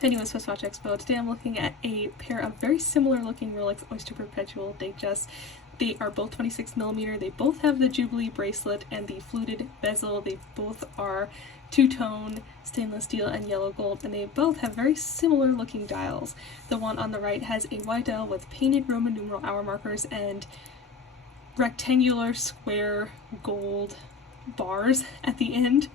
Venue is SwissWatchExpo. Today I'm looking at a pair of very similar looking Rolex Oyster Perpetual Datejust. They are both 26mm. They both have the Jubilee bracelet and the fluted bezel. They both are two-tone stainless steel and yellow gold, and they both have very similar looking dials. The one on the right has a wide dial with painted Roman numeral hour markers and rectangular square gold bars at the end.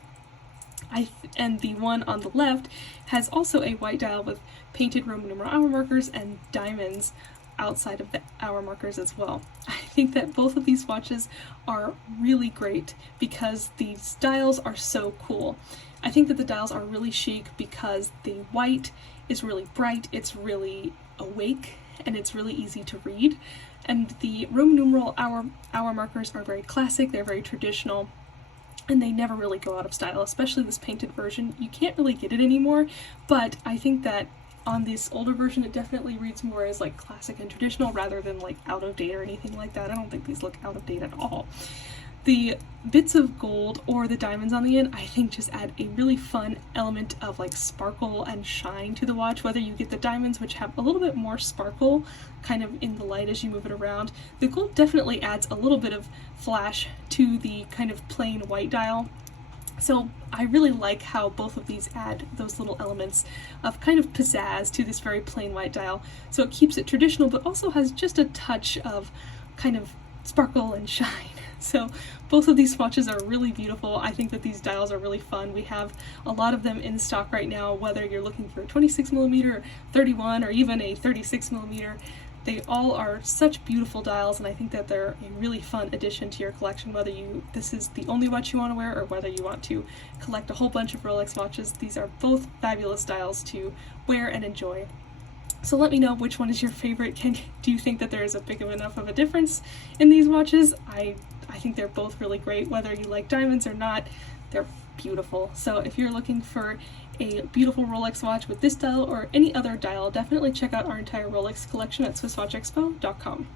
And the one on the left has also a white dial with painted Roman numeral hour markers and diamonds outside of the hour markers as well. I think that both of these watches are really great because these dials are so cool. I think that the dials are really chic because the white is really bright, it's really awake, and it's really easy to read. And the Roman numeral hour markers are very classic, they're very traditional, and they never really go out of style, especially this painted version. You can't really get it anymore, but I think that on this older version it definitely reads more as like classic and traditional rather than like out of date or anything like that. I don't think these look out of date at all. The bits of gold or the diamonds on the end I think just add a really fun element of like sparkle and shine to the watch, whether you get the diamonds, which have a little bit more sparkle kind of in the light as you move it around. The gold definitely adds a little bit of flash to the kind of plain white dial. So I really like how both of these add those little elements of kind of pizzazz to this very plain white dial. So it keeps it traditional but also has just a touch of kind of sparkle and shine. So both of these watches are really beautiful. I think that these dials are really fun. We have a lot of them in stock right now, whether you're looking for a 26mm, 31, or even a 36mm. They all are such beautiful dials, and I think that they're a really fun addition to your collection, whether this is the only watch you want to wear or whether you want to collect a whole bunch of Rolex watches. These are both fabulous dials to wear and enjoy. So let me know which one is your favorite. Do you think that there is a big enough of a difference in these watches? I think they're both really great, whether you like diamonds or not. They're beautiful. So if you're looking for a beautiful Rolex watch with this dial or any other dial, definitely check out our entire Rolex collection at SwissWatchExpo.com.